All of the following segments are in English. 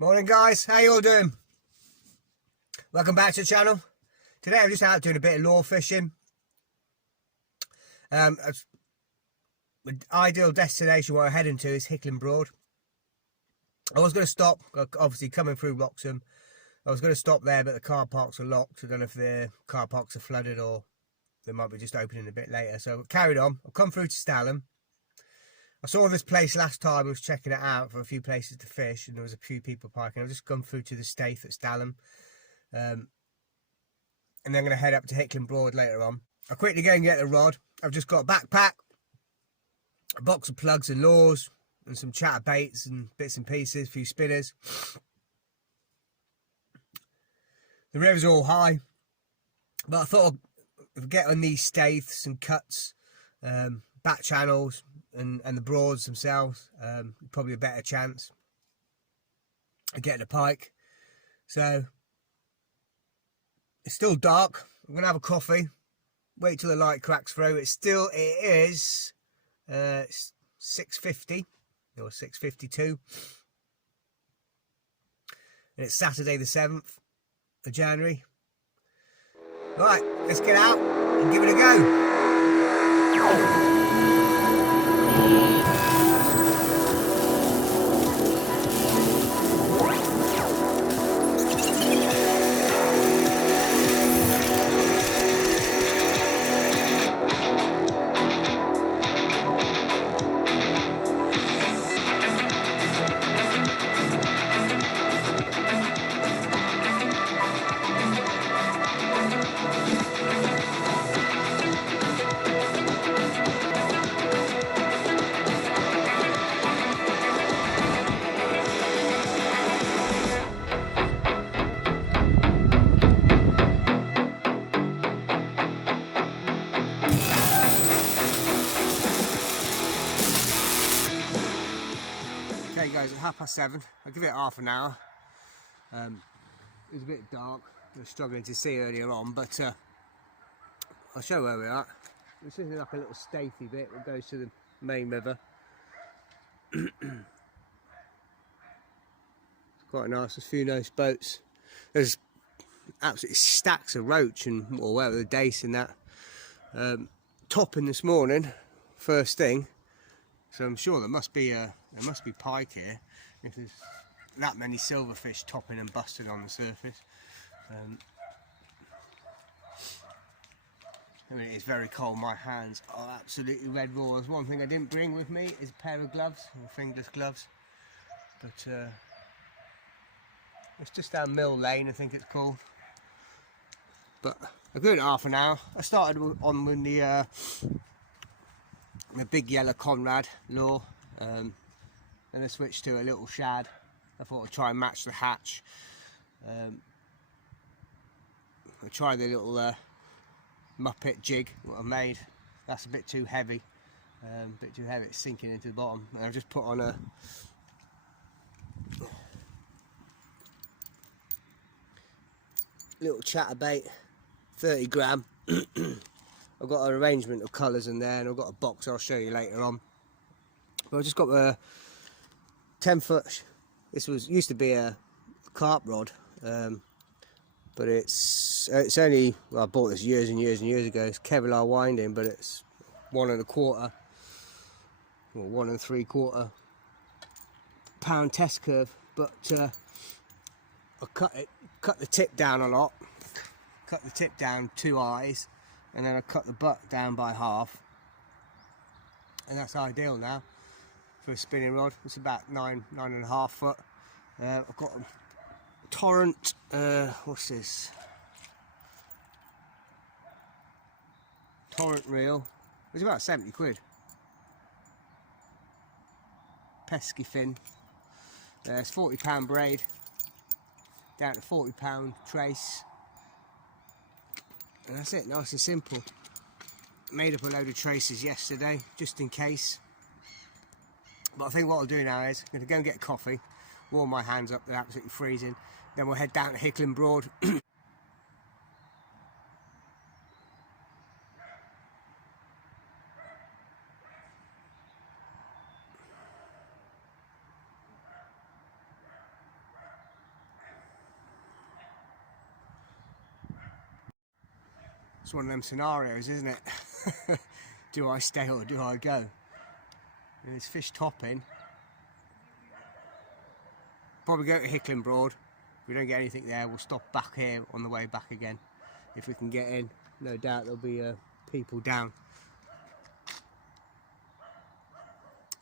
Morning guys, how you all doing? Welcome back to the channel. Today I'm just out doing a bit of lure fishing. The ideal destination where I'm heading to is Hickling Broad. I was going to stop, obviously coming through Wroxham. I was going to stop there, but the car parks are locked. I don't know if the car parks are flooded or they might be just opening a bit later. So carried on. I've come through to Stalham. I saw this place last time. I was checking it out for a few places to fish, and there was a few people parking. I've just come through to the Staith at Stalham, and then I'm going to head up to Hickling Broad later on. I'll quickly go and get the rod. I've just got a backpack, a box of plugs and lures, and some chatter baits and bits and pieces, a few spinners. The river's all high, but I thought I'd get on these staiths and cuts, back channels, and the broads themselves, probably a better chance of getting a pike. So it's still dark. I'm gonna have a coffee, wait till the light cracks through. It is 6:50 or 6:52, and it's Saturday the 7th of January. Right, let's get out and give it a go. Okay guys, at 7:30, I'll give it half an hour. It was a bit dark, I was struggling to see earlier on, but I'll show where we're at. This is like a little stathy bit that goes to the main river. It's quite nice, there's a few nice boats. There's absolutely stacks of roach and the dace and that. Topping this morning, first thing. So I'm sure there must be pike here if there's that many silverfish topping and busting on the surface. I mean, it's very cold. My hands are absolutely red raw. There's one thing I didn't bring with me is a pair of gloves, fingerless gloves. But it's just down Mill Lane, I think it's called. But a good half an hour. I started on with the big yellow Conrad lure, and I switched to a little shad. I thought I'd try and match the hatch. I tried the little Muppet jig what I made. That's a bit too heavy. It's sinking into the bottom. And I've just put on a little chatterbait, 30 gram. I've got an arrangement of colours in there, and I've got a box I'll show you later on. But I've just got the 10-foot. This used to be a carp rod, but it's only, well, I bought this years and years and years ago. It's Kevlar winding, but it's 1 1/4 or 1 3/4 pound test curve. But I cut the tip down a lot. Cut the tip down 2 eyes. And then I cut the butt down by half, and that's ideal now for a spinning rod. It's about 9.5 foot. I've got a Torrent, what's this? Torrent reel. It's about 70 quid. Pesky fin. It's £40 braid, down to £40 trace. And that's it, nice and simple. Made up a load of traces yesterday, just in case. But I think what I'll do now is, I'm going to go and get a coffee, warm my hands up, they're absolutely freezing. Then we'll head down to Hickling Broad. It's one of them scenarios, isn't it? Do I stay or do I go? And there's fish topping. Probably go to Hickling Broad. If we don't get anything there, we'll stop back here on the way back again. If we can get in, no doubt there'll be people down.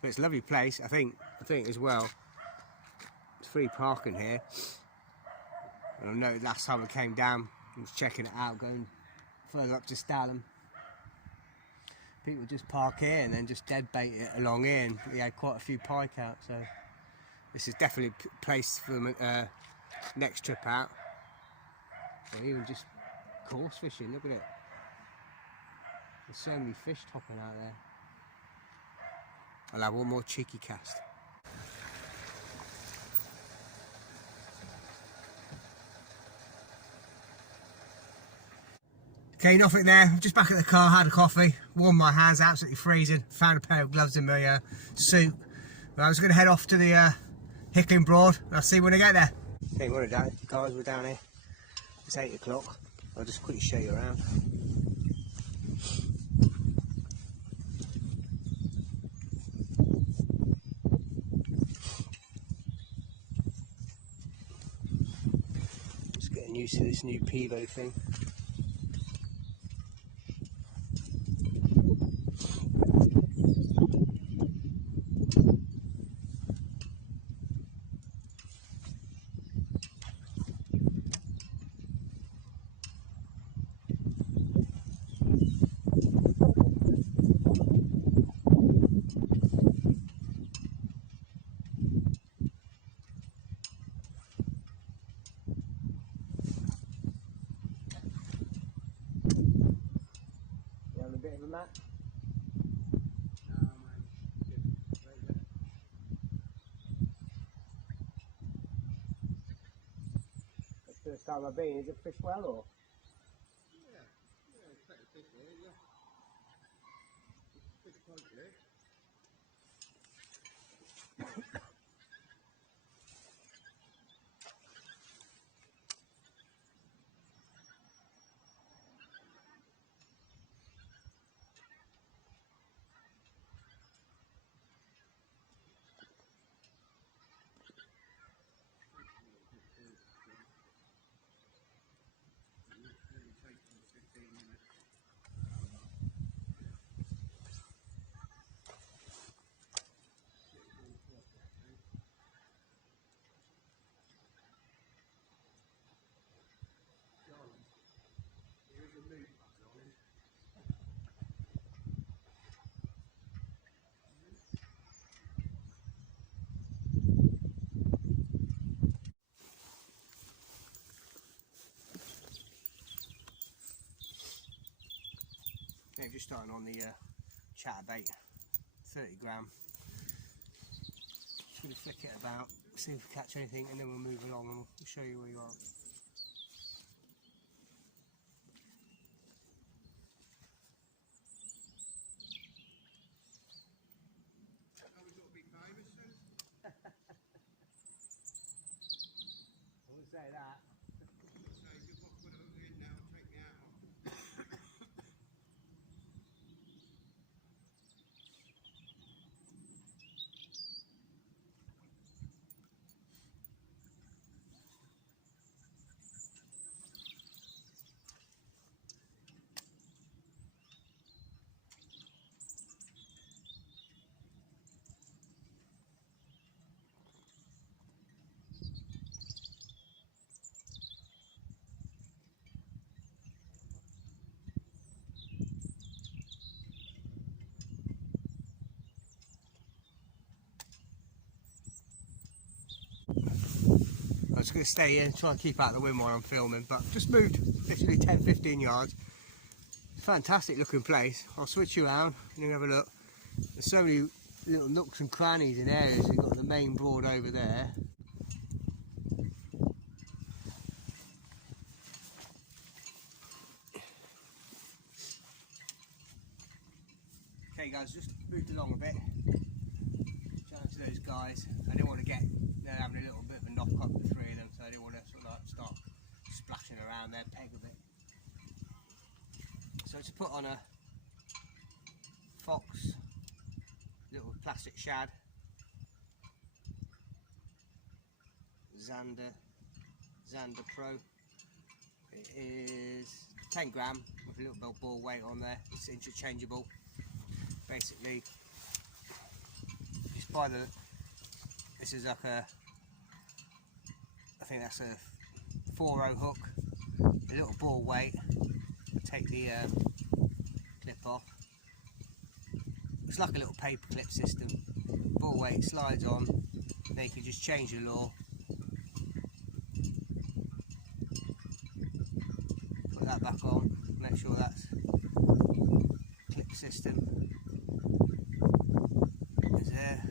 But it's a lovely place. I think as well, it's free parking here. And I know last time I came down, I was checking it out, going further up to Stalham. People just park here and then just dead bait it along here, and we had quite a few pike out, so this is definitely a place for the next trip out. Or even just coarse fishing, look at it. There's so many fish topping out there. I'll have one more cheeky cast. Okay, Norfolk there, just back at the car, had a coffee, warmed my hands, absolutely freezing, found a pair of gloves in my suit. I was going to head off to the Hickling Broad, and I'll see you when I get there. Okay, what are the guys, we're down here, it's 8 o'clock, I'll just quickly show you around. Just getting used to this new Pivo thing. A bit of a mat. That's the first time I've been. Is it fish well or? Yeah, it's better fish here, yeah. Fish plenty. Yeah, just starting on the chatterbait, 30 gram. Just going to flick it about, see if we catch anything, and then we'll move along and we'll show you where you are. I wouldn't say that. I'm just going to stay here and try and keep out of the wind while I'm filming, but just moved literally 10-15 yards. Fantastic looking place. I'll switch you around and you can have a look. There's so many little nooks and crannies in areas. You've got the main broad over there. Okay guys, just moved along a bit. Chatting to those guys. I didn't want to get, they're having a little bit of a knock up, the three of them, so I didn't want to sort of like start splashing around their peg a bit. to put on a Fox little plastic shad, Xander Pro. It is 10 gram with a little bit of ball weight on there. It's interchangeable. Basically, just buy this is like a, I think that's a 4-0 hook, a little ball weight. Take the clip off. It's like a little paper clip system. Ball weight slides on, then you can just change the law. Put that back on, make sure that's clip system is there,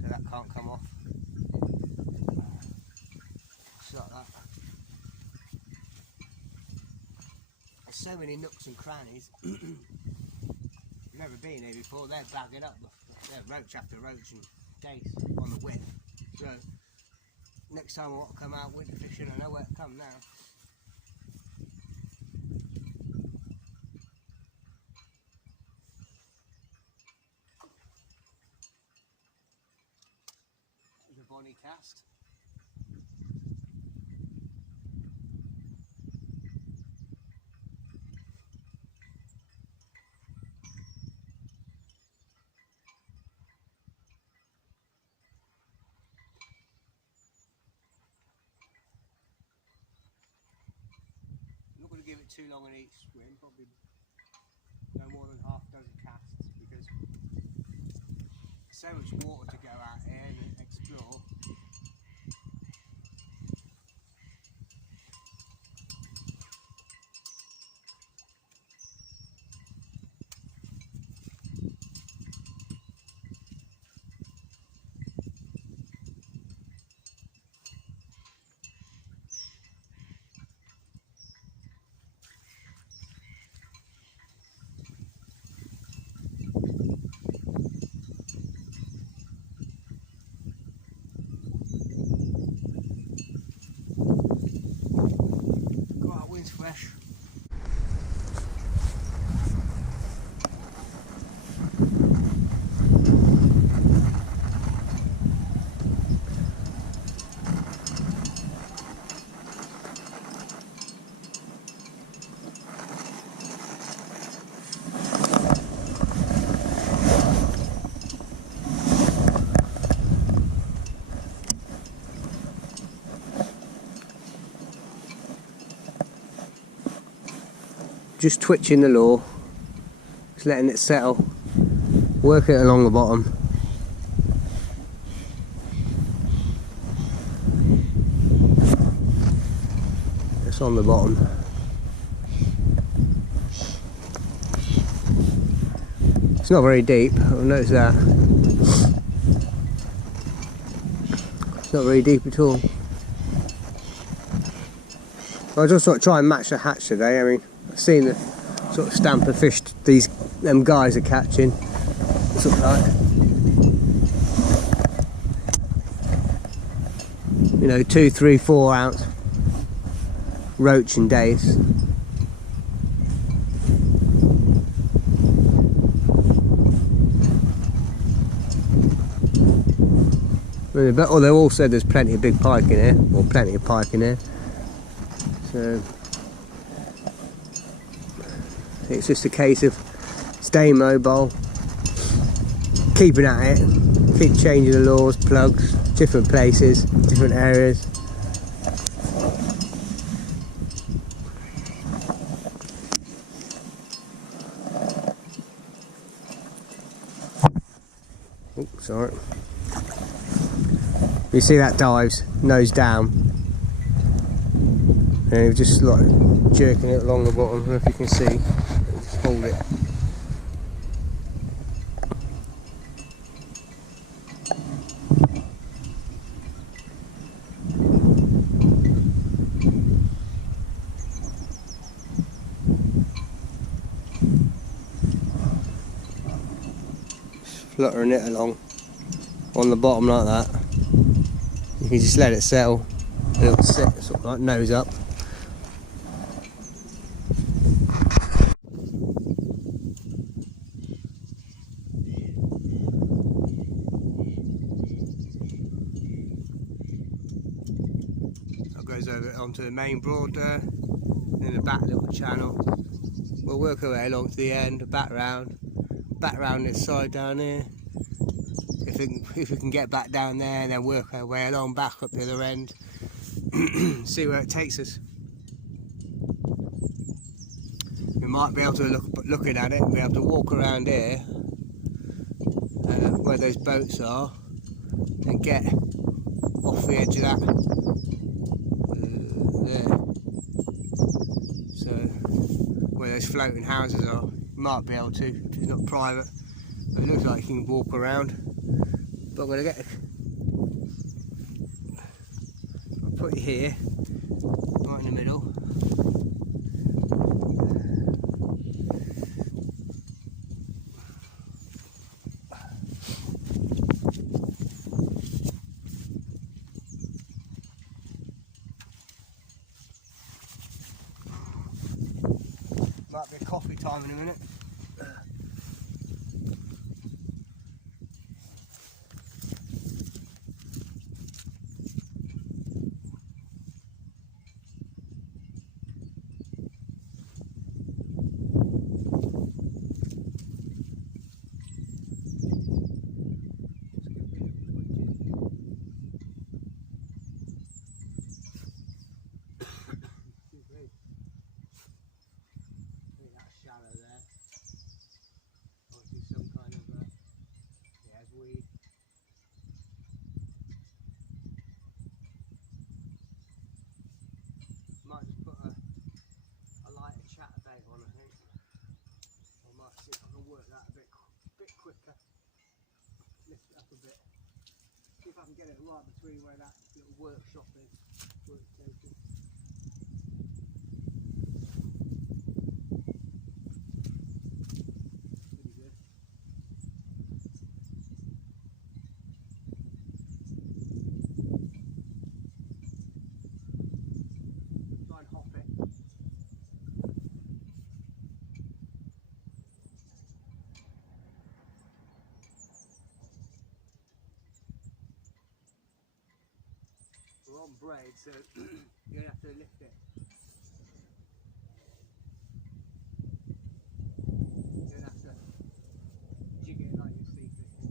so that can't come off. Just like that. There's so many nooks and crannies. You've never been here before. They're bagging up. They're roach after roach and dace on the whip. So next time I want to come out winter fishing, I know where to come now. The Bonnie cast. I'm not going to give it too long on each swim, probably no more than half a dozen casts, because there's so much water to go out here and explore. Fresh. Just twitching the lure, just letting it settle, work it along the bottom. It's on the bottom. It's not very deep, I'll notice that. It's not very deep at all. I just sort of try and match the hatch today. I mean, I've seen the sort of stamp of fish them guys are catching, sort of like, you know, 2, 3, 4 ounce roach and dace. But they all said there's plenty of big pike in here, or plenty of pike in here. So it's just a case of staying mobile, keeping at it, keep changing the lures, plugs, different places, different areas. Oh, sorry. You see that dives, nose down. And we're just like jerking it along the bottom. I don't know if you can see. Just hold it. Just fluttering it along on the bottom like that. You can just let it settle. It'll sit sort of like nose up. goes over onto the main broad there, in the back little channel. We'll work our way along to the end, back round this side down here. If we can get back down there, then work our way along back up the other end. See where it takes us. We might be able to looking at it, be able to walk around here, where those boats are, and get off the edge of that there. So where those floating houses are, you might be able to if it's not private. But it looks like you can walk around. But I'm gonna I'll put it here, right in the middle. Might be a coffee time in a minute. Might just put a lighter chatterbait on, I think. I might see if I can work that a bit quicker. Lift it up a bit. See if I can get it right between where that little workshop is. Workstation. Pretty good. Try and hop it. We're on braid, so you have to lift it. You don't have to jig it like you see fishing.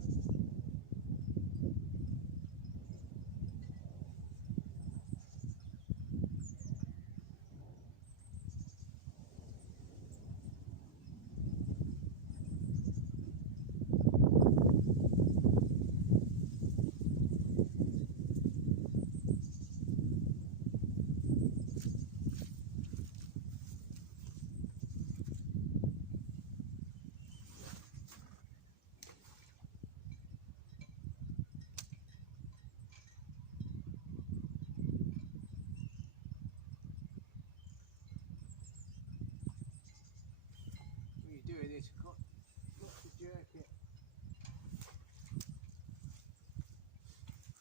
Doing this, got to jerk it.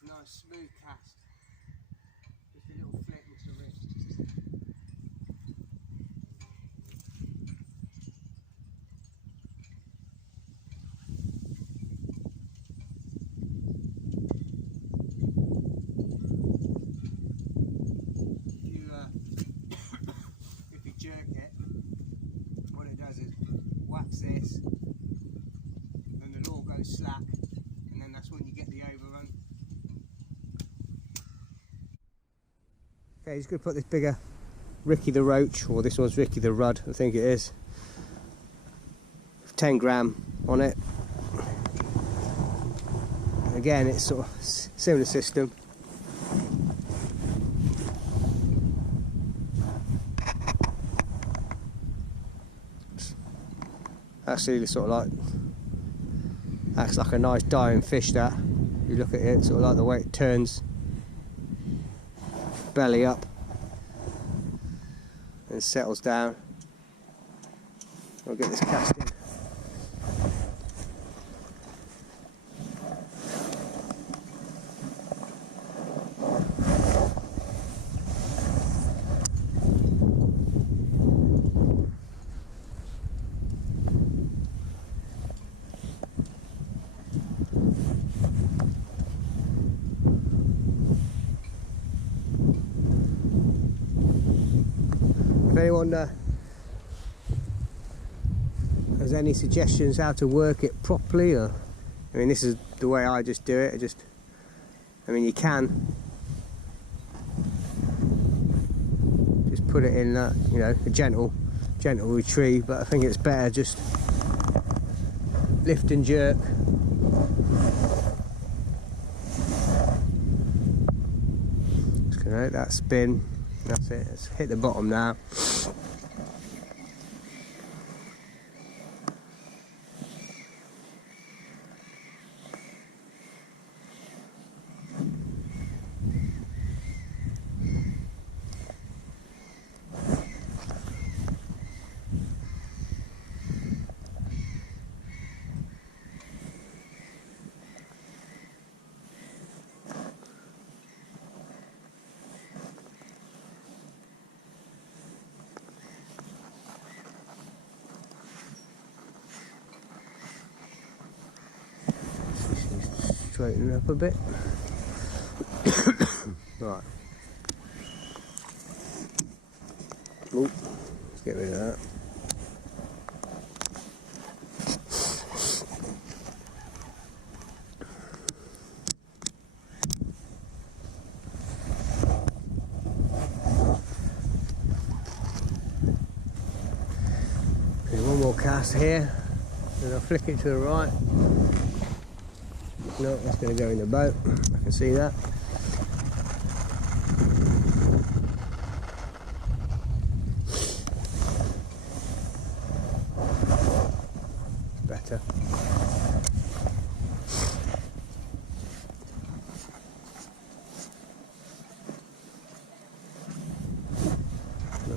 Nice smooth cast. Just a little flick with the wrist. If you jerk it, what it does is whacks this, and the lure goes slack, and then that's when you get the overrun. Okay, he's going to put this bigger Ricky the Roach, or this one's Ricky the Rudd, I think it is. 10 gram on it. Again, it's sort of similar system. Actually, sort of like acts like a nice dying fish. That you look at it, sort of like the way it turns belly up and settles down. I'll get this cast in. anyone has any suggestions how to work it properly, or I mean, this is the way I just do it. I mean, you can just put it in you know, a gentle retrieve, but I think it's better just lift and jerk. Just gonna let that spin. That's it. Let's hit the bottom now. Straighten it up a bit. Right. Oh, let's get rid of that. Okay, one more cast here, then I'll flick it to the right. No, that's going to go in the boat. I can see that. Better. No.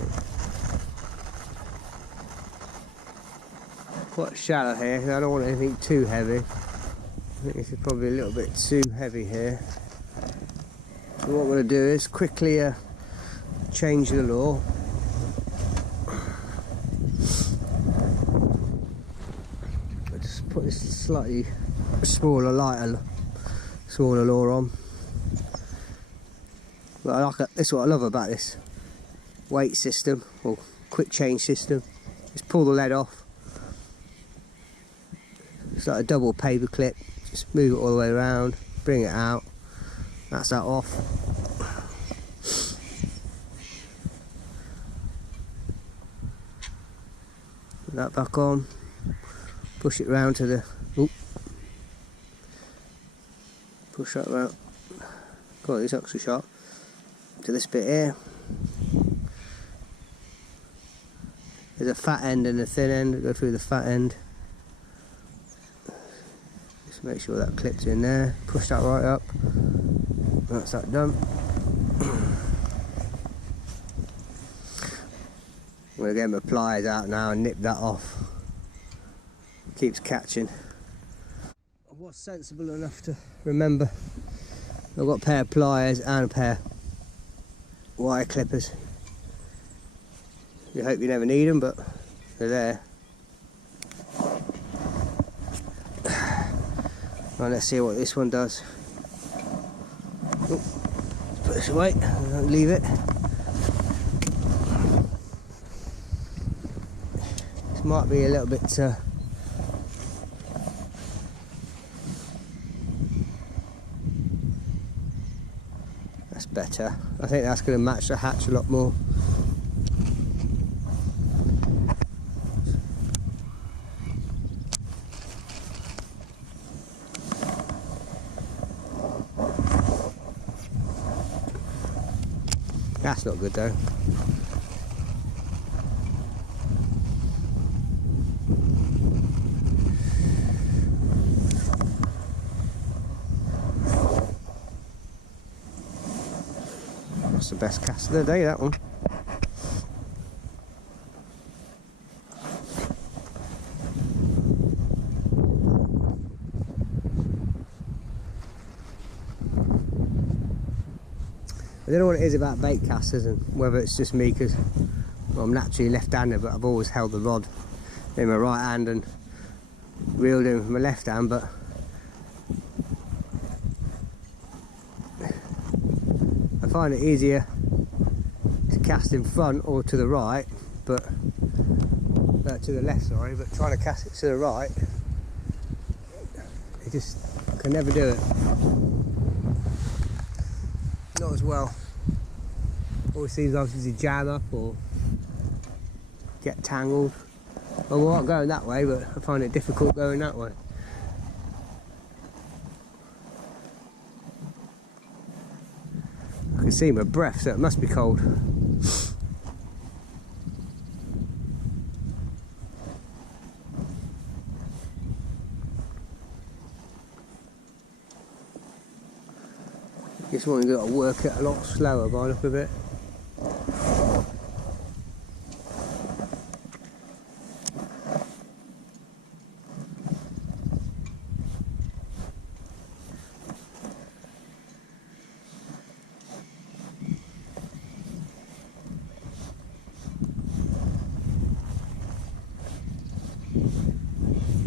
Quite shallow here. I don't want anything too heavy. I think this is probably a little bit too heavy here. So what I'm going to do is quickly change the lure. I just put this slightly smaller lure on. But I like it. This is what I love about this weight system, or quick change system. Just pull the lead off. It's like a double paper clip. Just move it all the way around, bring it out, that's that off. Put that back on, push it round to the, push that round, got this extra shot, to this bit here. There's a fat end and a thin end, go through the fat end. Make sure that clips in there, push that right up, that's that done. I'm going to get my pliers out now and nip that off. Keeps catching. I was sensible enough to remember I've got a pair of pliers and a pair of wire clippers. You hope you never need them, but they're there. Right, let's see what this one does. Oh, put this away, don't leave it. This might be a little bit that's better. I think that's going to match the hatch a lot more. That's not good though. That's the best cast of the day, that one. I don't know what it is about bait casters and whether it's just me, because well, I'm naturally left-handed, but I've always held the rod in my right hand and reeled in with my left hand, but I find it easier to cast in front or to the right, but to the left, sorry, but trying to cast it to the right, you just can never do it. Not as well. Always seems like to jam up or get tangled. I'm alright going that way, but I find it difficult going that way. I can see my breath, so it must be cold. This one you've got to work it a lot slower by the look of it.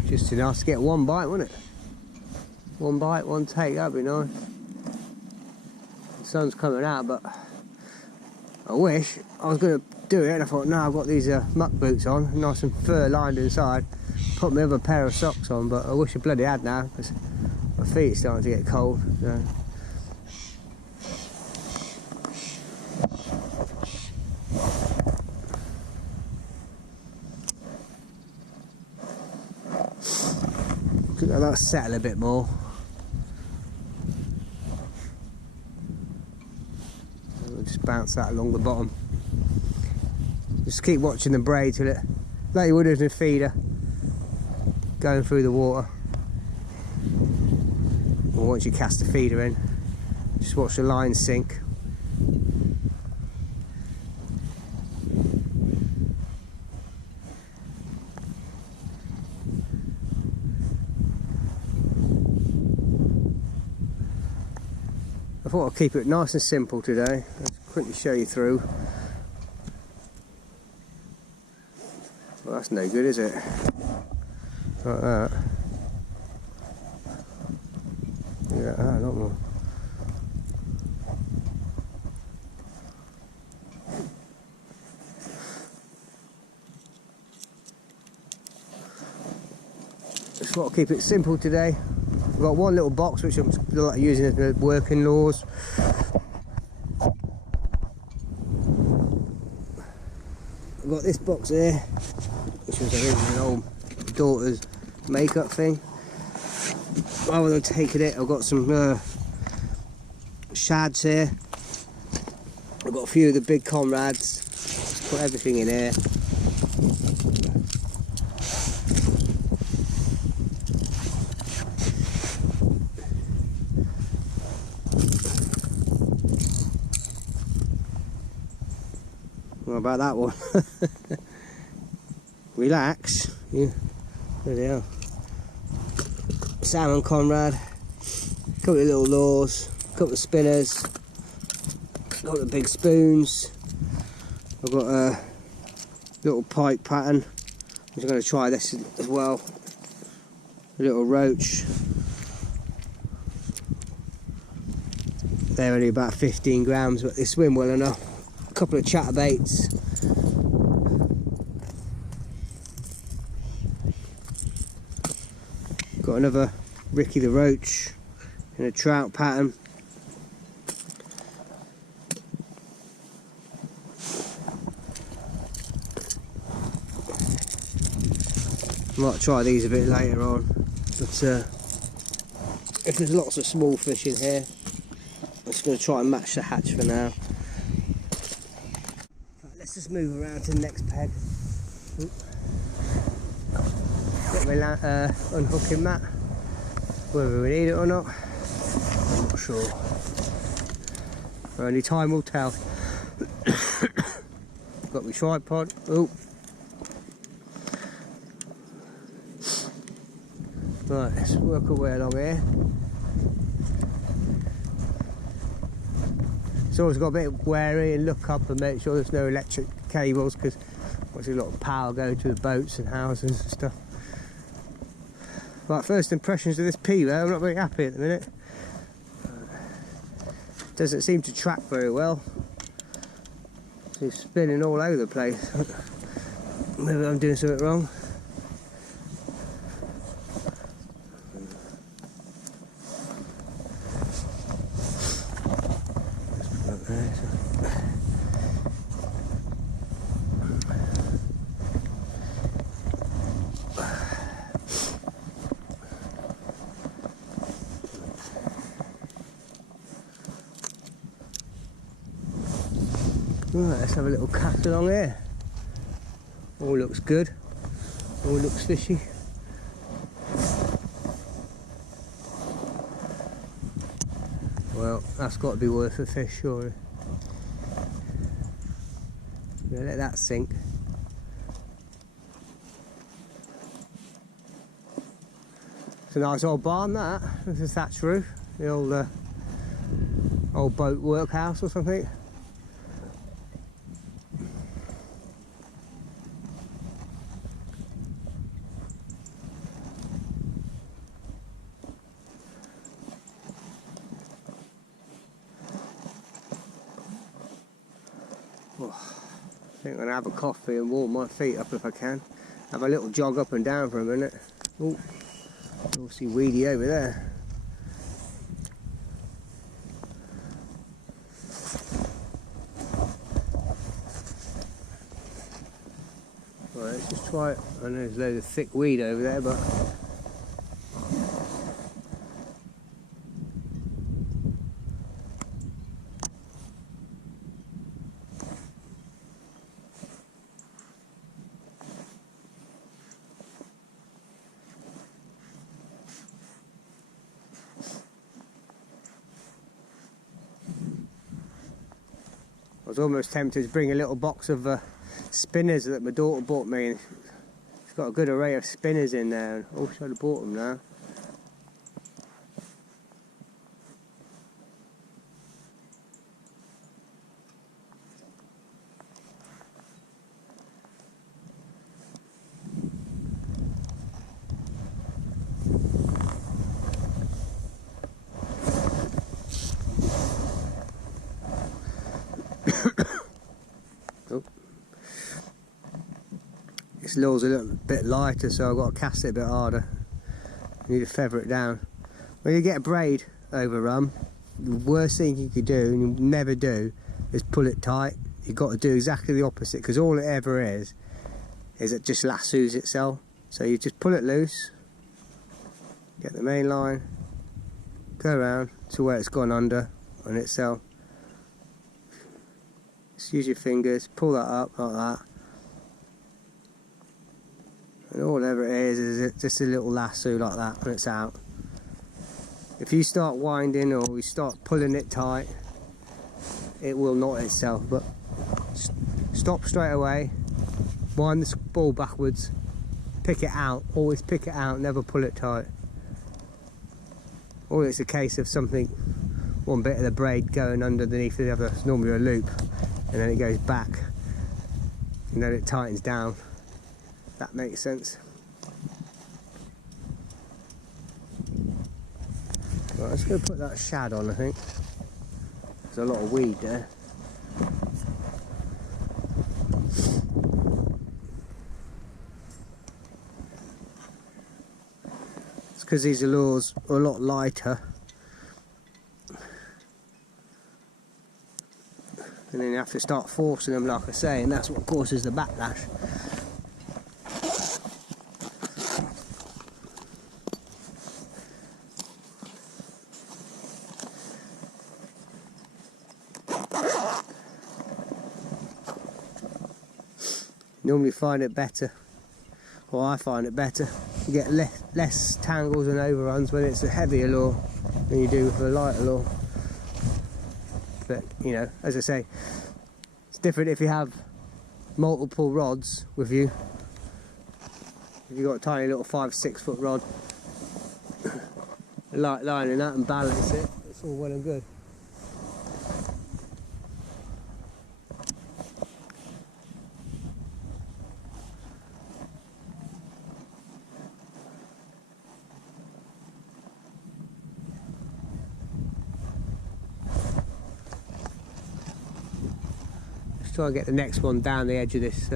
Just enough to get one bite, wouldn't it? One bite, one take, that'd be nice. The sun's coming out, but I wish I was going to do it, and I thought, no, I've got these muck boots on, nice and fur lined inside, put my other pair of socks on, but I wish I bloody had now, because my feet are starting to get cold. So. I'd like to settle a bit more. We'll just bounce that along the bottom. Just keep watching the braid till it, like you would with a feeder, going through the water. Or once you cast the feeder in, just watch the line sink. I thought I'd keep it nice and simple today. I'll quickly show you through. Well, that's no good, is it? Like that. Yeah, a lot more. Just want to keep it simple today. I've got one little box which I'm like using as my working lures. I've got this box here, which was an old daughter's makeup thing. Rather than taking it, I've got some shads here. I've got a few of the big comrades. Just put everything in here. What about that one? Relax. Yeah. There they are. Salmon comrade. A couple of little lures. A couple of spinners. A couple of big spoons. I've got a little pike pattern. I'm going to try this as well. A little roach. They're only about 15 grams, but they swim well enough. A couple of chatterbaits. Got another Ricky the Roach in a trout pattern. Might try these a bit later on, but if there's lots of small fish in here, I'm just going to try and match the hatch for now. Right, let's just move around to the next peg. Get my unhooking mat, whether we need it or not, I'm not sure. Only time will tell. Got my tripod. Oh. Right, let's work our way along here. It's always got a bit wary and look up and make sure there's no electric cables, because there's a lot of power going to the boats and houses and stuff. Right, first impressions of this peeler, I'm not very happy at the minute. Doesn't seem to track very well. It's spinning all over the place. Maybe I'm doing something wrong. Right, let's have a little cast along here. All looks good. All looks fishy. Well, that's got to be worth a fish, surely. Yeah, let that sink. It's a nice old barn, that. It's a thatch roof. The old boat workhouse or something. Oh, I think I'm going to have a coffee and warm my feet up if I can. Have a little jog up and down for a minute. Oh, you'll see weedy over there. Right, let's just try it. I know there's a load of thick weed over there, but I was almost tempted to bring a little box of spinners that my daughter bought me. It's got a good array of spinners in there. I wish I'd have bought them now. Oh. This lure's a little bit lighter, so I've got to cast it a bit harder. I need to feather it down. When you get a braid over rum, the worst thing you could do, and you never do, is pull it tight. You've got to do exactly the opposite, because all it ever is it just lassos itself. So you just pull it loose, get the main line, go around to where it's gone under on itself. Just use your fingers, pull that up like that. And all ever it is just a little lasso like that and it's out. If you start winding or you start pulling it tight, it will knot itself. But stop straight away, wind the ball backwards, pick it out, always pick it out, never pull it tight. Or it's a case of something, one bit of the braid going underneath the other, it's normally a loop, and then it goes back, and then it tightens down. That makes sense. Right, let's go put that shad on, I think. There's a lot of weed there. It's because these lures are a lot lighter. And then you have to start forcing them, like I say, and that's what causes the backlash. Normally find it better, or I find it better, you get less tangles and overruns when it's a heavier lure than you do with a lighter lure. But you know, as I say, it's different if you have multiple rods with you. If you've got a tiny little 5-6 foot rod, light line in that and balance it, it's all well and good. try and get the next one down the edge of this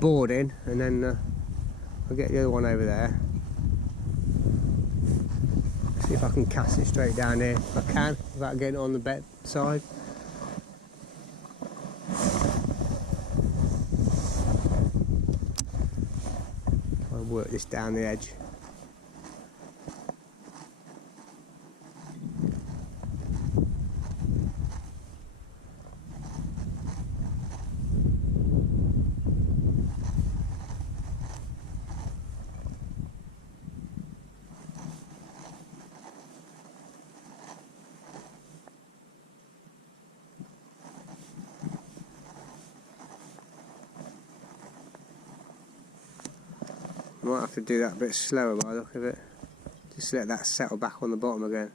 boarding, and then I'll get the other one over there. See if I can cast it straight down here, if I can, without getting it on the bed side. Try and work this down the edge. Might have to do that a bit slower by the look of it. Just let that settle back on the bottom again.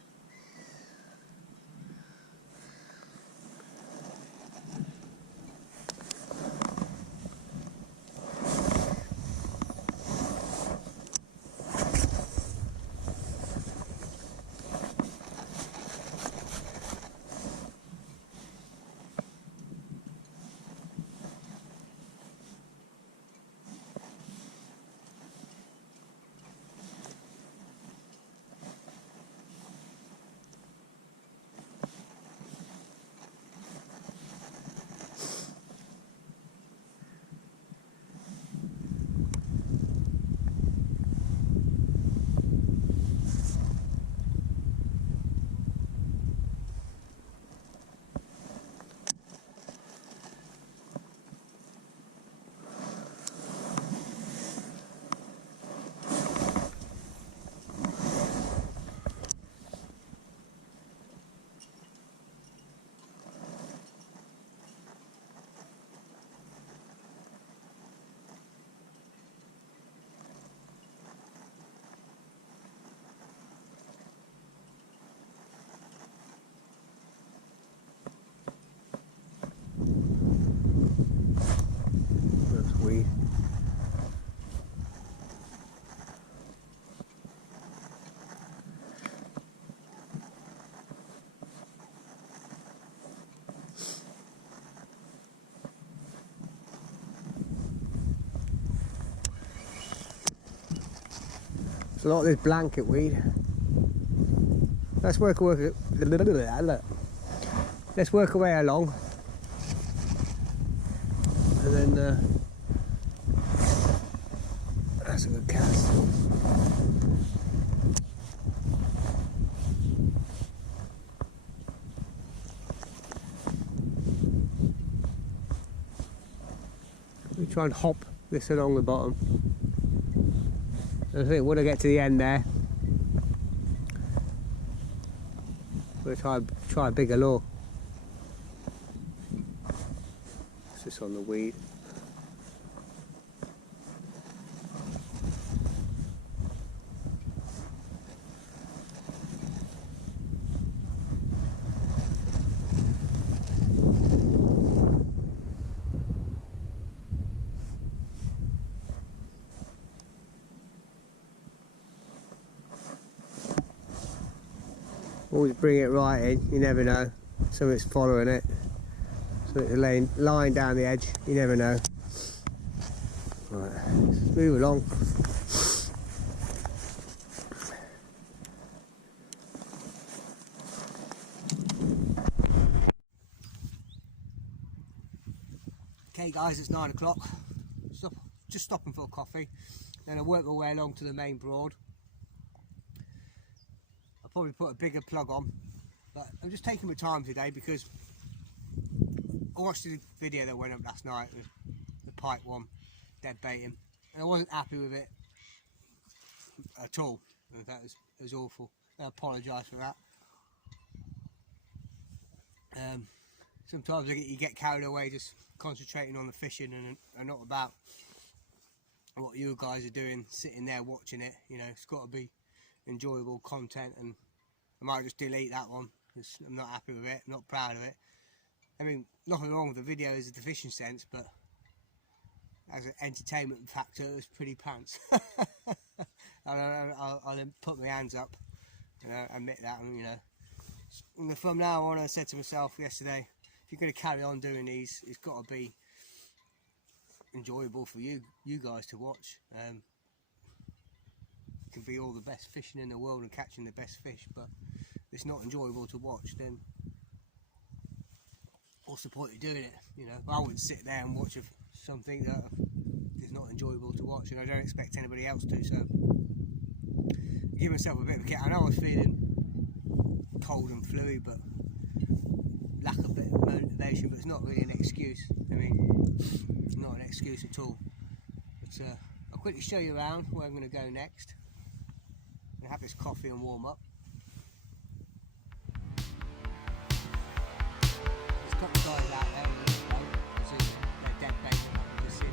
It's a lot of this blanket weed. Let's work our way along, and then that's a good cast. We try and hop this along the bottom. I think when I get to the end there, we'll try a bigger lure. It's just on the weed. Always bring it right in, you never know. Something's following it. So it's lying down the edge, you never know. Right, let's move along. Okay guys, it's 9 o'clock. Just stopping for a coffee. Then I work my way along to the main broad. Probably put a bigger plug on, but I'm just taking my time today because I watched the video that went up last night with the Pike one, dead baiting, and I wasn't happy with it at all. That was awful. I apologise for that. Sometimes you get carried away just concentrating on the fishing and not about what you guys are doing, sitting there watching it. You know, it's got to be enjoyable content, and I might just delete that one because I'm not happy with it, I'm not proud of it. I mean, nothing wrong with the video as the fishing sense, but as an entertainment factor, it was pretty pants. I'll then put my hands up and admit that, and you know, From now on, I said to myself yesterday, if you're going to carry on doing these, it's got to be enjoyable for you guys to watch. It can be all the best fishing in the world and catching the best fish, but if it's not enjoyable to watch, then what's the point of doing it? You know, I wouldn't sit there and watch something that is not enjoyable to watch, and I don't expect anybody else to. So give myself a bit of a kick. I know I was feeling cold and fluey, but lack a bit of motivation, but it's not really an excuse. I mean, it's not an excuse at all. But I'll quickly show you around where I'm going to go next. I'm going to have this coffee and warm up. There's a couple of guys out there in this boat. They're dead bait. Just in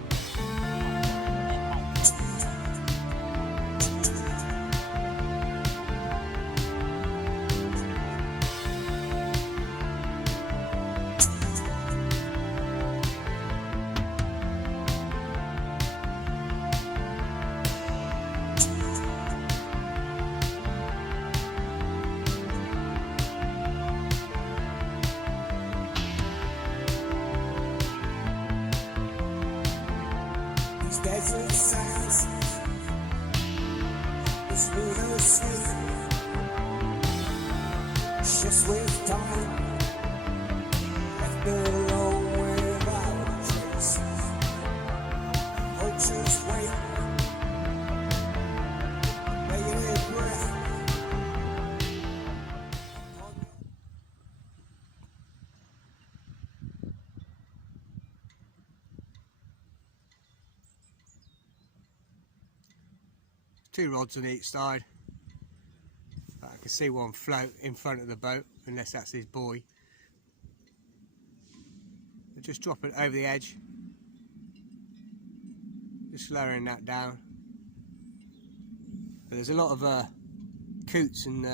desert sands, this winter sleep, just with time, left alone without a trace. Poachers wait, bated breath. two rods on each side. I can see one float in front of the boat, unless that's his buoy. Just drop it over the edge, just lowering that down. But there's a lot of coots and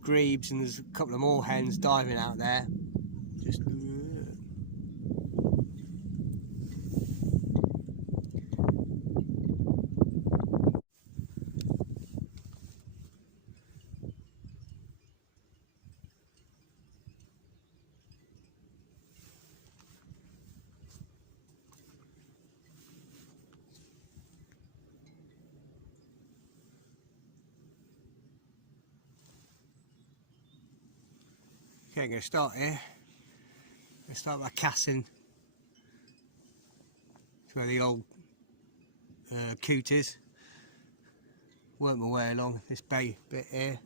grebes, and there's a couple of moorhens diving out there. Just okay, I'm going to start here. I'm going to start by casting to where the old coot is. Work my way along this bay bit here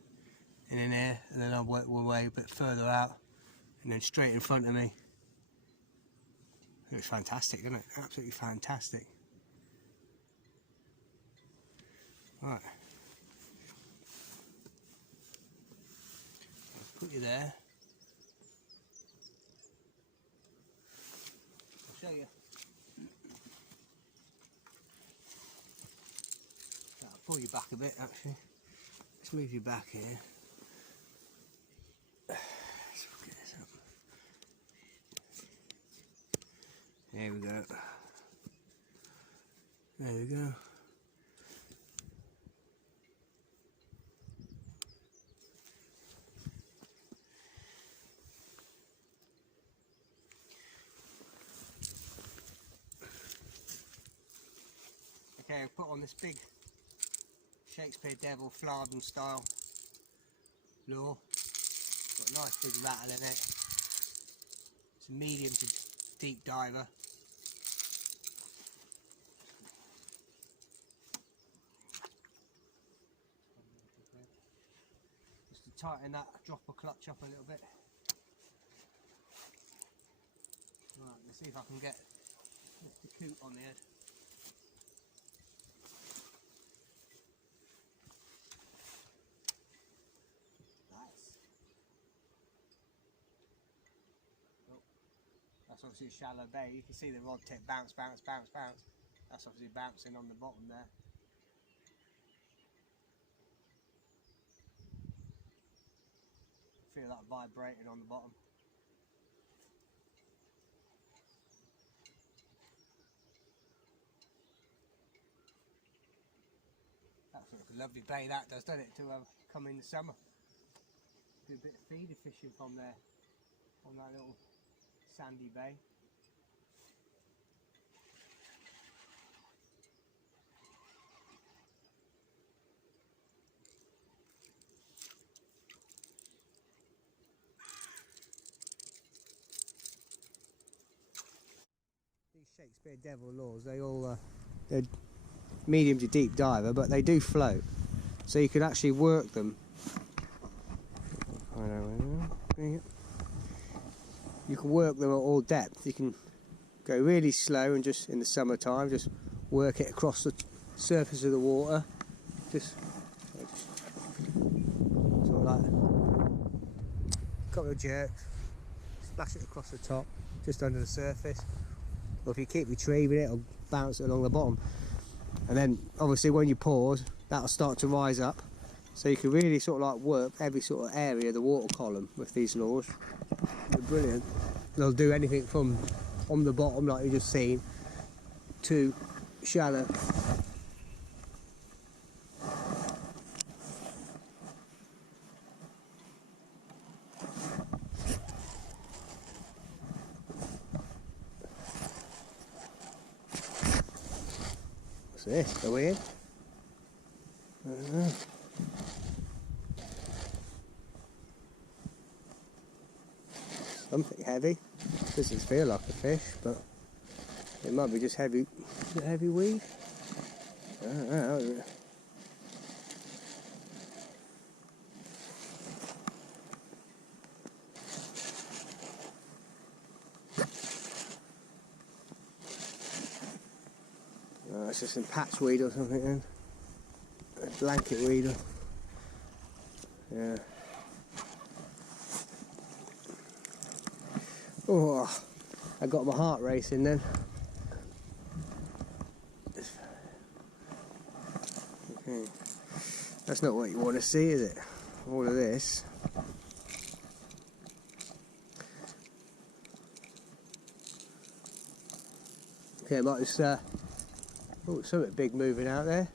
and in here, and then I'll work my way a bit further out and then straight in front of me. It looks fantastic, doesn't it? Absolutely fantastic. Right. I'll put you there. I'll show you. I'll pull you back a bit actually. Let's move you back here. Let's get this up. There we go. There we go. Okay, I've put on this big Shakespeare Devil Flarden style lure. Got a nice big rattle in it. It's a medium to deep diver. Just to tighten that dropper clutch up a little bit. Right, let's see if I can get the coot on the head. That's obviously a shallow bay. You can see the rod tip bounce, bounce, bounce, bounce. That's obviously bouncing on the bottom there. Feel that vibrating on the bottom. That's like a lovely bay that does, doesn't it, to come in the summer. Do a bit of feeder fishing from there, on that little sandy bay. These Shakespeare Devil Laws, they're medium to deep diver, but they do float, so you can actually work them. You can work them at all depths. You can go really slow and just in the summertime just work it across the surface of the water, just sort of like a couple of jerks, splash it across the top, just under the surface. Or if you keep retrieving it, it'll bounce it along the bottom. And then obviously when you pause, that'll start to rise up. So you can really sort of like work every sort of area of the water column with these lures. They're brilliant. They'll do anything from on the bottom, like you just seen, to shallow. What's this? Are we in? I don't know. Something heavy. Doesn't feel like a fish, but it might be just heavy. Is it heavy weed? I don't know. It's just some patchweed or something then. A blanket weed. Yeah. Oh, I got my heart racing then. Okay. That's not what you want to see, is it? All of this. Okay, might just oh, something big moving out there.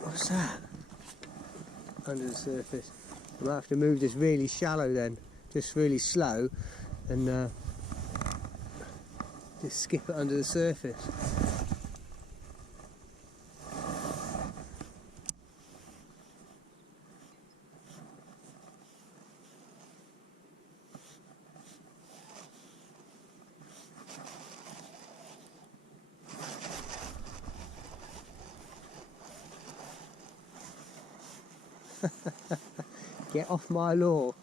What's that? Under the surface. I might have to move this really shallow then, just really slow, and just skip it under the surface. Get off my lure.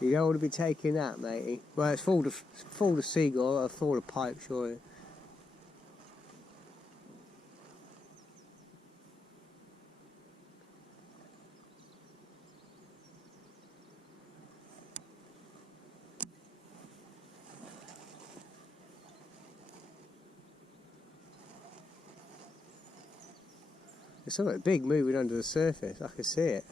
You don't want to be taking that, matey. Well, it's full of seagull, or full of pike, surely. There's something big moving under the surface. I can see it.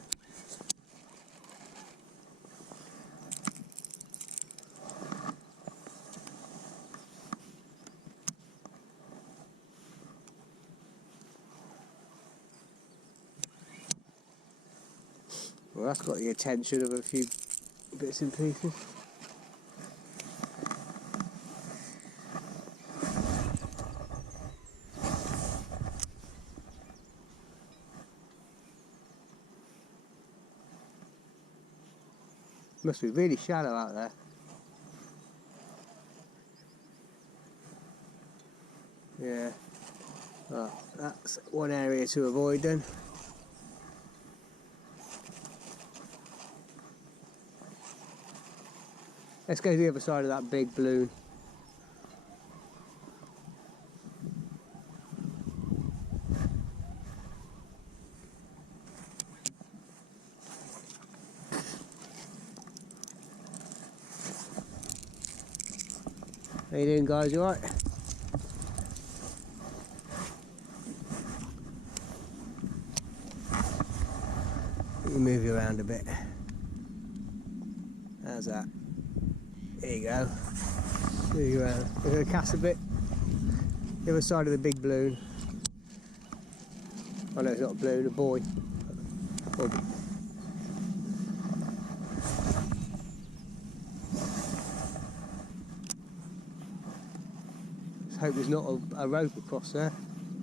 Well, that's got the attention of a few bits and pieces. Must be really shallow out there. Yeah. Well, that's one area to avoid then. Let's go to the other side of that big balloon. How you doing, guys? You alright? Let me move you around a bit. How's that? There you go. Move you around. We're going to cast a bit. The other side of the big balloon. Oh no, it's not a balloon, a buoy. Let's hope there's not a rope across there.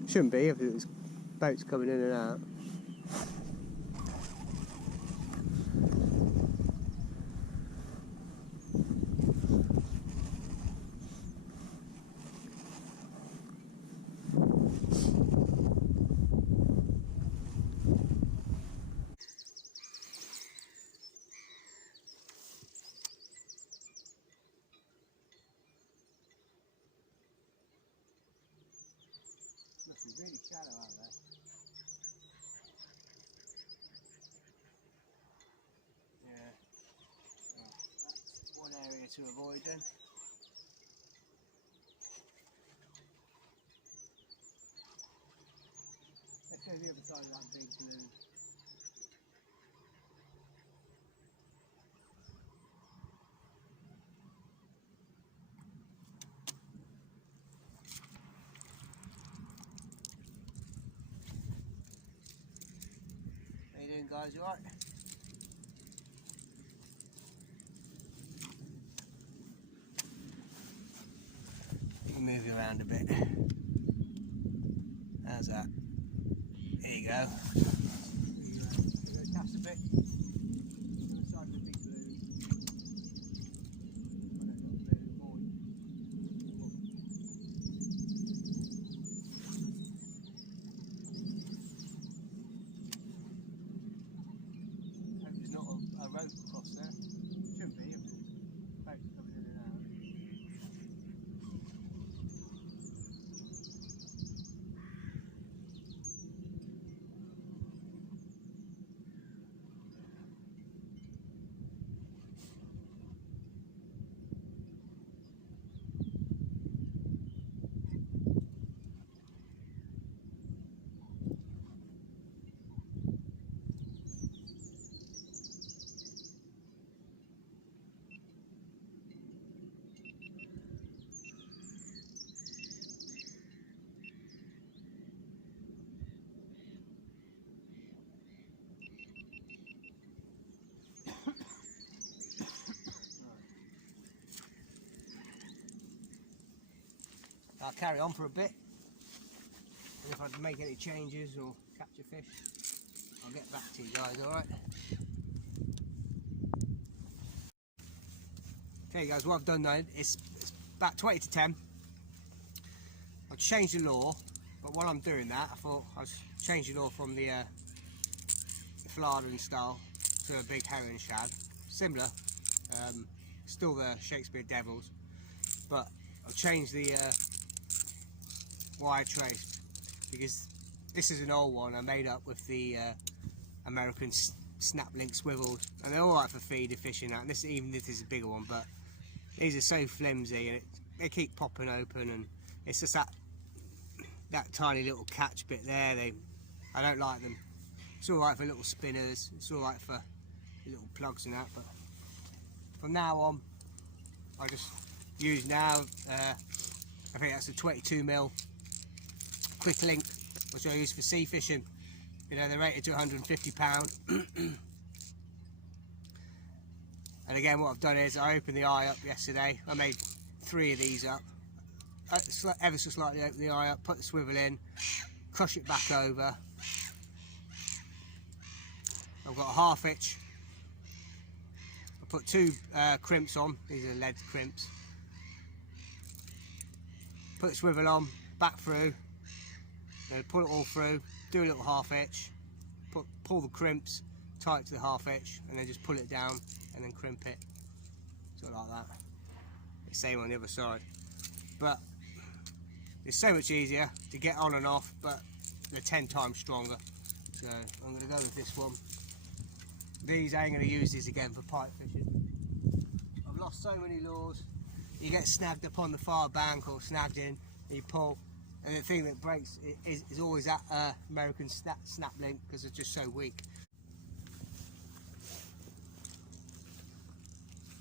Shouldn't be if there's boats coming in and out. Must be really shallow out there. Yeah. Well, that's one area to avoid then. Let's go to the other side of that big blue. How you doing, guys? You alright? You can move you around a bit. How's that? There you go. Cast a bit. On the side of the big blue. Hope there's not a rope across there. Shouldn't be if there's boats coming in and out. I'll carry on for a bit, and if I make any changes or capture fish, I'll get back to you guys, alright? Okay guys, what I've done now, it's about 20 to 10. I've changed the lure, but while I'm doing that, I thought I'd change the lure from the Flanagan style to a big herring shad. Similar, still the Shakespeare Devils, but I've changed the wire trace because this is an old one I made up with the American snap link swivels, and they're alright for feeder fishing. And this, even if this is a bigger one, but these are so flimsy and they keep popping open, and it's just that tiny little catch bit there. I don't like them. It's alright for little spinners, it's alright for little plugs and that, but from now on I just use now I think that's a 22mm quick link, which I use for sea fishing. You know, they're rated to £150. And again, what I've done is I opened the eye up yesterday. I made 3 of these up. Ever so slightly open the eye up, put the swivel in, crush it back over. I've got a half hitch. I put 2 crimps on. These are lead crimps. Put the swivel on, back through. Then pull it all through, do a little half hitch, pull the crimps tight to the half hitch, and then just pull it down and then crimp it, sort of like that. The same on the other side, but it's so much easier to get on and off, but they're 10 times stronger. So I'm going to go with this one. These, I ain't going to use these again for pike fishing. I've lost so many lures. You get snagged up on the far bank or snagged in, and you pull. And the thing that breaks is always that American snap link, because it's just so weak.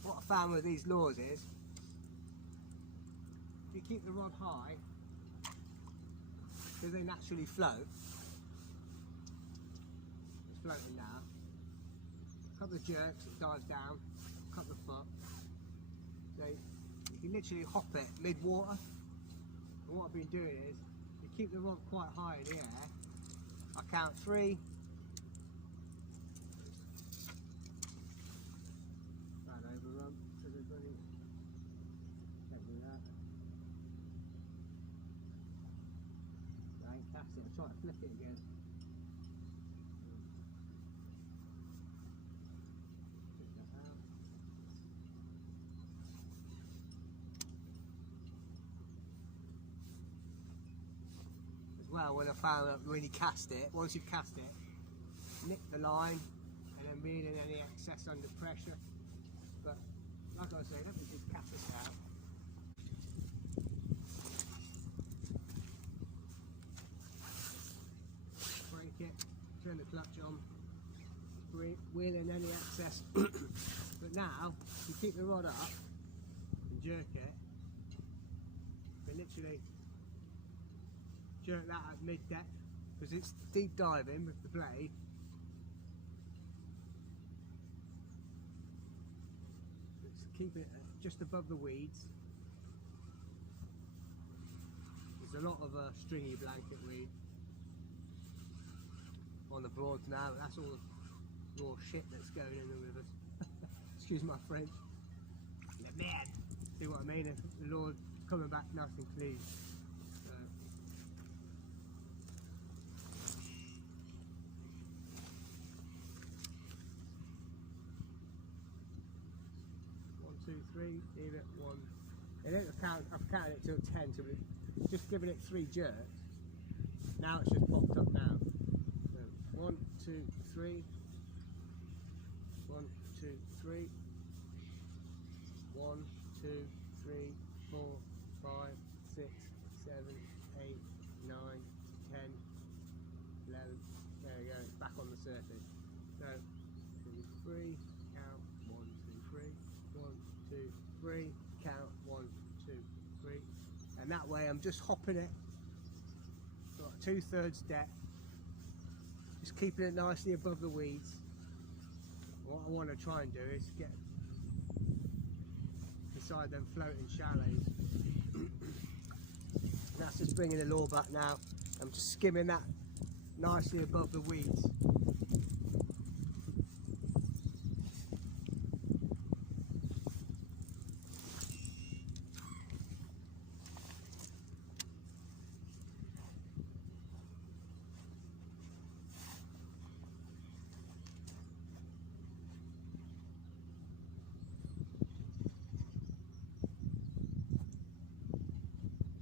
What I found with these lures is, if you keep the rod high, because they naturally float, it's floating now, couple of jerks, it dives down, a couple of foot. So you can literally hop it mid-water. And what I've been doing is, you keep the rod quite high in the air. I count 3. Right overrun, everybody. Don't do that. I ain't cast it, I'll try to flick it again. Well, when I found that when you cast it, once you've cast it, nip the line and then reel in any excess under pressure. But like I say, let me just cast this out. Break it, turn the clutch on, wheel in any excess. But now, you keep the rod up and jerk it, but literally jerk that at mid-depth because it's deep diving with the blade. Let's keep it just above the weeds. There's a lot of stringy blanket weed on the Broads now, but that's all the raw shit that's going in the rivers. Excuse my French. The man. See what I mean? If the Lord coming back nice and clean. Two, three, leave it 1. I've counted it till 10, so we're just giving it 3 jerks. Now it's just popped up now. So 1, 2, 3. 1, 2, 3. 1, 2, 3, 4, 5, 6, 7, 8, 9, 10, 11. There we go, it's back on the surface. So 2, 3, count 1, 2, 3. 1, 2, 3, count 1, 2, 3, and that way I'm just hopping it, got 2/3 depth, just keeping it nicely above the weeds. What I want to try and do is get beside them floating shallows. That's just bringing the lure back now. I'm just skimming that nicely above the weeds.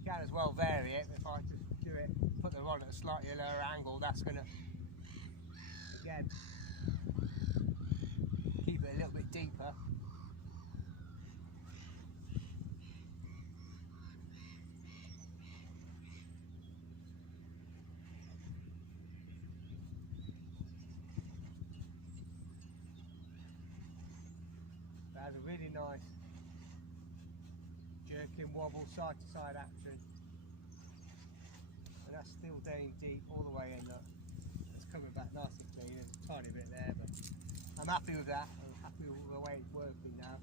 Can as well vary it. If I just do it, put the rod at a slightly lower angle, that's going to again keep it a little bit deeper. That's a really nice jerking wobble side to side action, and that's still down deep all the way in. Look, it's coming back nice and clean. There's a tiny bit there, but I'm happy with that. I'm happy with the way it's working now.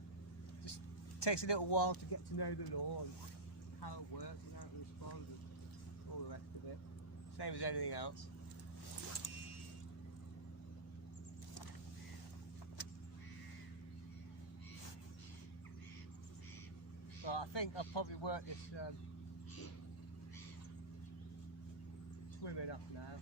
Just takes a little while to get to know the lure and how it works and how it responds and all the rest of it. Same as anything else. So I think I've probably worked this swim enough now.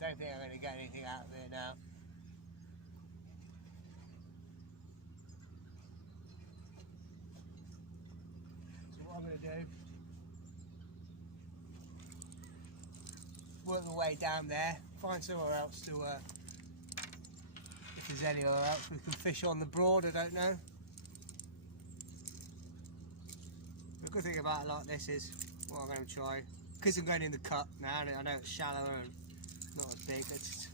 Don't think I'm going to get anything out of it now. So what I'm going to do, work my way down there, find somewhere else to, if there's anywhere else we can fish on the Broad, I don't know. The good thing about it like this is, what I'm going to try, because I'm going in the cut now, and I know it's shallower and not as big, let's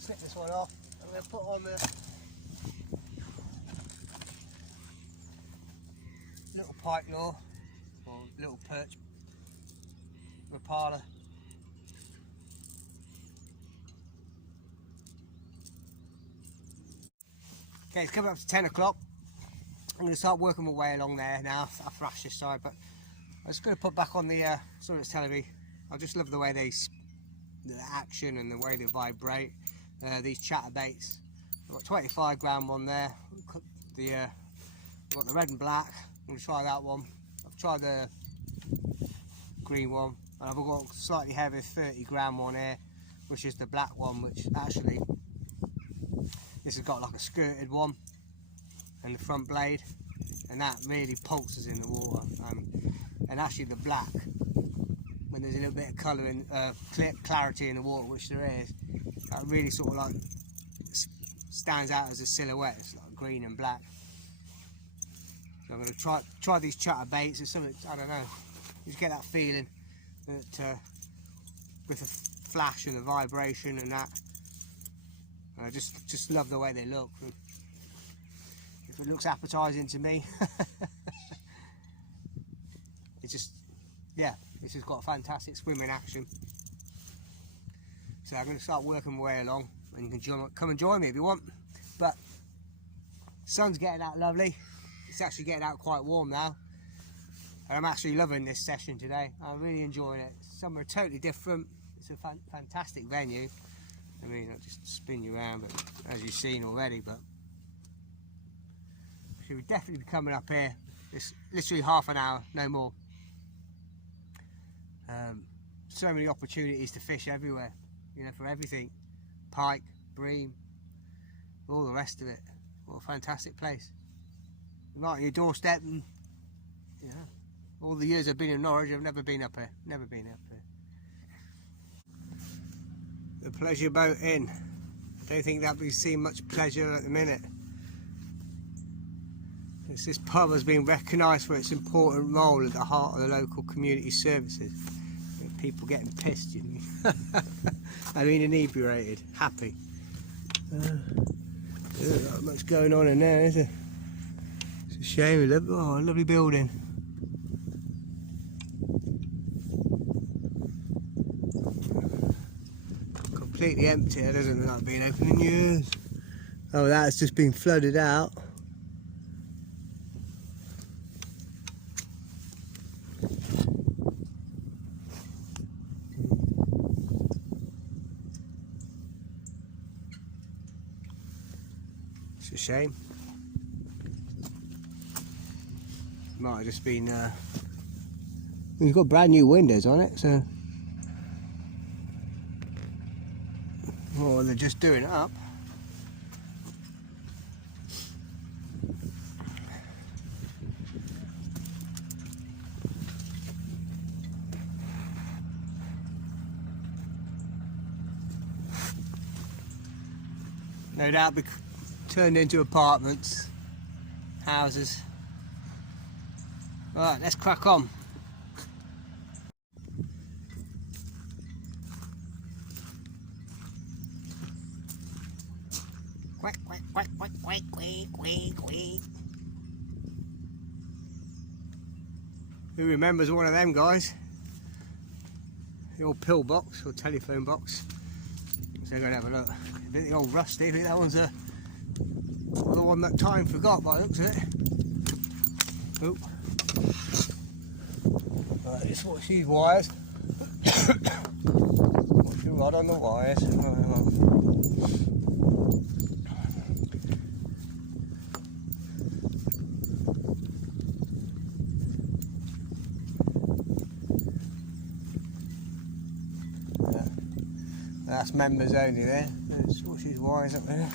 slip this one off. I'm going to put on the little pike lure, or little perch rapala. Okay, it's coming up to 10 o'clock. I'm going to start working my way along there now. I've thrashed this side, but I'm just going to put back on the something that's telling me. I just love the way the action and the way they vibrate. These chatterbaits. I've got 25 gram one there. I've got the red and black. I'm going to try that one. I've tried the green one, and I've got a slightly heavier 30 gram one here, which is the black one, which actually this has got like a skirted one and the front blade, and that really pulses in the water. And actually the black, when there's a little bit of colour in clarity in the water, which there is, that really sort of like stands out as a silhouette. It's like green and black. So I'm going to try these chatterbaits. It's something, I don't know, you just get that feeling that with the flash and the vibration and that. I just love the way they look. If it looks appetizing to me, it's just, yeah, this has got a fantastic swimming action. So I'm going to start working my way along, and you can come and join me if you want. But the sun's getting out lovely. It's actually getting out quite warm now, and I'm actually loving this session today. I'm really enjoying it. Somewhere totally different. It's a fantastic venue. I mean, I'll just spin you around, but as you've seen already, but we should definitely be coming up here. It's literally half an hour, no more. So many opportunities to fish everywhere, you know, for everything. Pike, bream, all the rest of it. What a fantastic place. Right on your doorstep, and you know, all the years I've been in Norwich, I've never been up here. Never been up here. The pleasure boat in. Don't think that we've seen much pleasure at the minute. This pub has been recognised for its important role at the heart of the local community services. People getting pissed, you know. I mean, inebriated, happy. There's not much going on in there, is there? It's a shame. Oh, a lovely building. Completely empty. It doesn't look like being open in years. Oh, that's just been flooded out. It's a shame. Might have just been. We've got brand new windows on it, so. Or they're just doing it up. No doubt be turned into apartments, houses. Right, let's crack on. Quack, quack, quack, quack, quack, quack, quack, quack. Who remembers one of them guys? The old pill box or telephone box. So I'm going to have a look. A bit the old rusty. I think that one's the one that time forgot by the looks of it. Oh. Right, just watch these wires. Watch your rod on the wires. That's members only there. Let's watch these wires up there.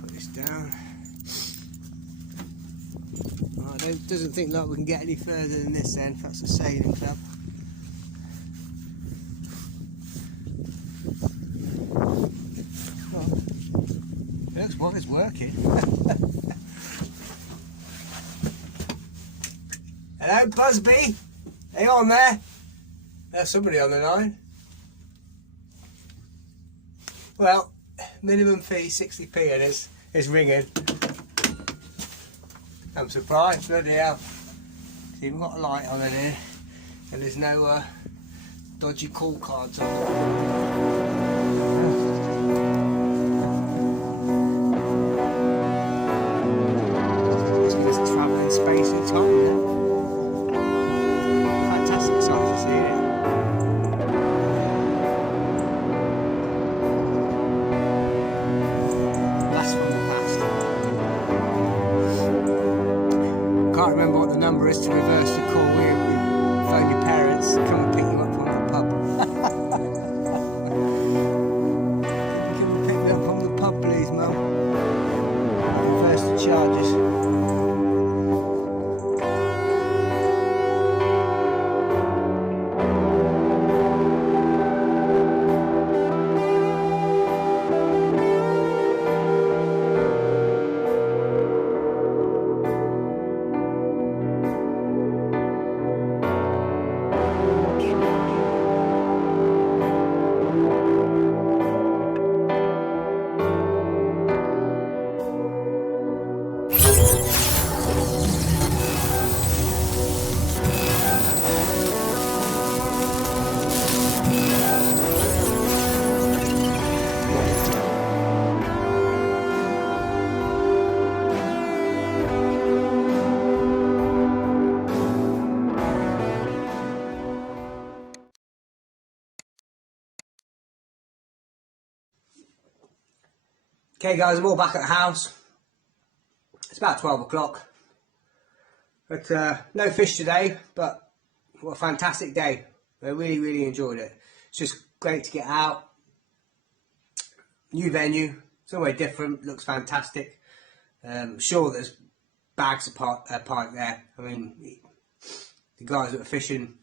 Put this down. Right, it doesn't think like we can get any further than this then, if that's a sailing club. Well, it looks like it's working. Hello, Busby. Are you on there? There's somebody on the line. Well, minimum fee 60p and it's ringing. I'm surprised, bloody hell. It's even got a light on in here and there's no dodgy call cards on it. Travelling space and time then. Fantastic sight to see it. Blast from the past. Can't remember what the number is to reverse the call. We phone your parents, come and pick you up from the pub. Come and pick me up from the pub, please, Mum. Reverse the charges. Okay guys, I'm all back at the house. It's about 12 o'clock. But no fish today, but what a fantastic day. I really enjoyed it. It's just great to get out. New venue, somewhere different, looks fantastic. Sure there's bags of pike there. I mean, the guys that are fishing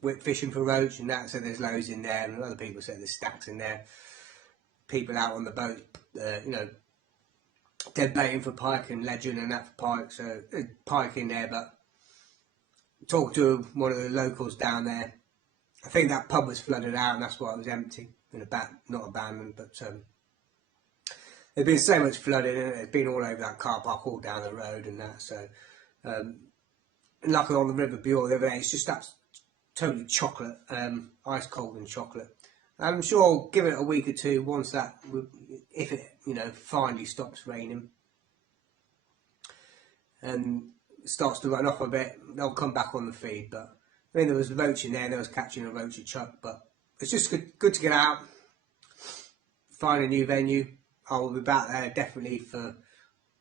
for roach and that said there's loads in there, and other people said there's stacks in there. People out on the boat, you know, dead baiting for pike and legend and that for pike, so pike in there. But talked to one of the locals down there. I think that pub was flooded out and that's why it was empty and not abandoned, but there's been so much flooding and it's been all over that car park, all down the road and that. So luckily on the River Bure the other day, it's just that's totally chocolate, ice cold and chocolate. I'm sure I'll give it a week or two once that, if it, you know, finally stops raining and starts to run off a bit, they'll come back on the feed. But I mean, there was roach in there, there was catching a roach at chuck, but it's just good to get out, find a new venue. I will be back there definitely for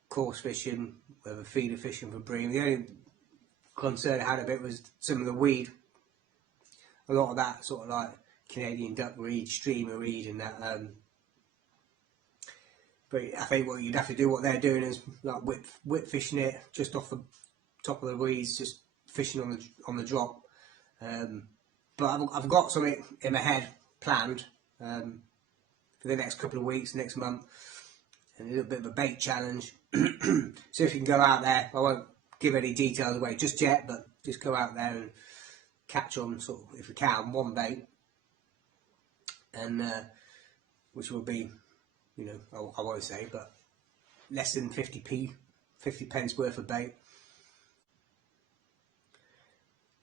course fishing, with a feeder fishing for bream. The only concern I had a bit was some of the weed, a lot of that sort of like Canadian duckweed, streamer weed and that. But I think what you'd have to do, what they're doing is like whip fishing it just off the top of the weeds, just fishing on the drop. But I've got something in my head planned for the next couple of weeks, next month, and a little bit of a bait challenge. So if you can go out there, I won't give any details away just yet, but just go out there and catch on, sort of, if we can, one bait. And which will be, you know, I won't say, but less than 50 pence worth of bait.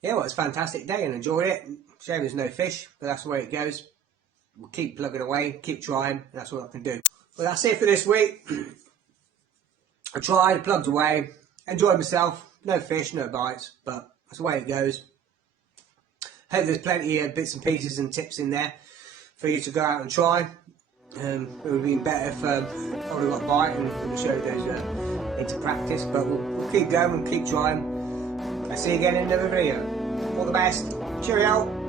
Yeah, well, it's a fantastic day and enjoyed it. Shame there's no fish, but that's the way it goes. We'll keep plugging away, keep trying, and that's what I can do. Well, that's it for this week. I tried, plugged away, enjoyed myself. No fish, no bites, but that's the way it goes. Hope there's plenty of bits and pieces and tips in there for you to go out and try. It would have been better if I would have got a bite and showed those into practice, but we'll keep going and keep trying. I'll see you again in another video. All the best. Cheerio.